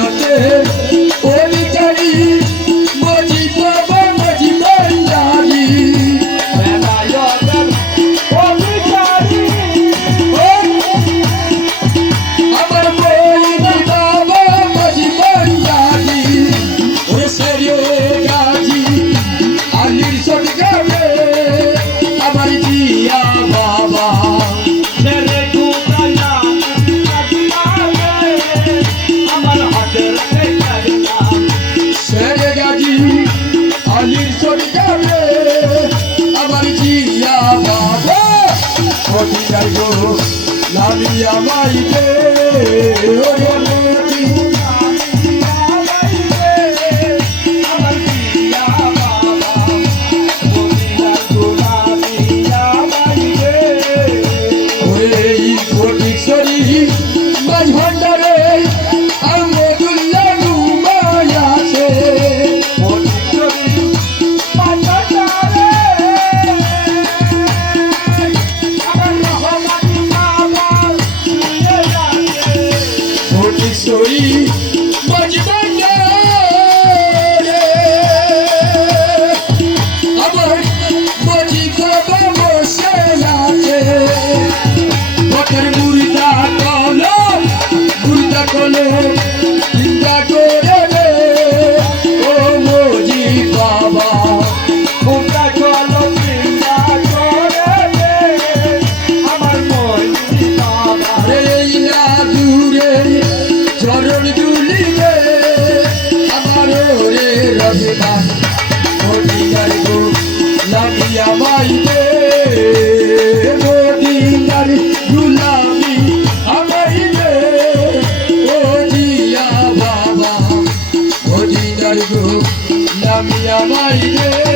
বেলাতে অধিকারী মজি বাবা মজি বান্দারি বেলায়তের অধিকারী আমার মজি বাবা মজি বান্দারি ওরে সেরিও গাজি আলির সদগাবে আমার জিয়া বাবা সেরে গুদায়া আমার হাতের সেরে গাজি আলির সদগাবে আমার জিয়া বাবা অধিকার গো লামিয়া মাইতে ওরে নদী ভান্ডারে আহমদুল্লাহ ঘুমায় আছে ফটিকছড়ি মাঝ ভান্ডারে আমার মজি বাবা বসে আছে ভোটের মুড়িটা কলো চিন্তা করে রে ও মজি বাবা চিন্তা চলো চিন্তা করে রে আমার মজি বাবা এই না দূরে চরণ দুলিবে আমার রে রবিবার মদিনার গো লাগিয়া মাইবে মদিনার গুলামি আমাইবে মদিনার গো লামিয়া মাইবে